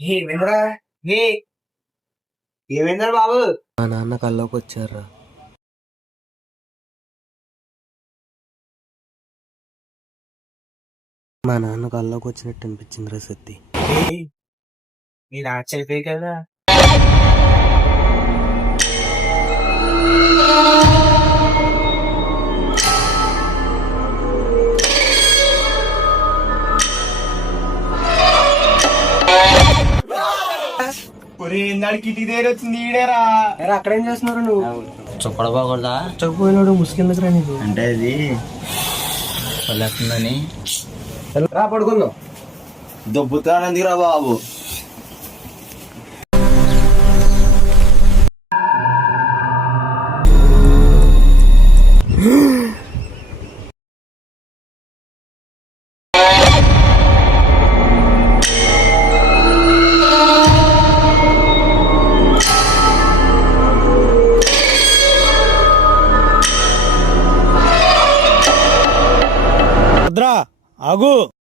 ఏమైందిరా ఏ ఏమైందిరా బాబు? మా నాన్న కల్లోకి వచ్చారా. మా నాన్న కల్లోకి వచ్చినట్టు అనిపించిందిరా సత్తి. నేను ఆశ్చర్యపోయి కదా. కిటి దగ్గర వచ్చింది ఈడేరా. అక్కడేం చేస్తున్నారు నువ్వు? చుక్కడపోకూడదా? చచ్చిపోయినాడు ముసుకెందుకురా నీకు? అంటే ఇది వస్తుందని రా పడుకుందాం. దొబ్బుతానందిరా బాబు. ఆగు.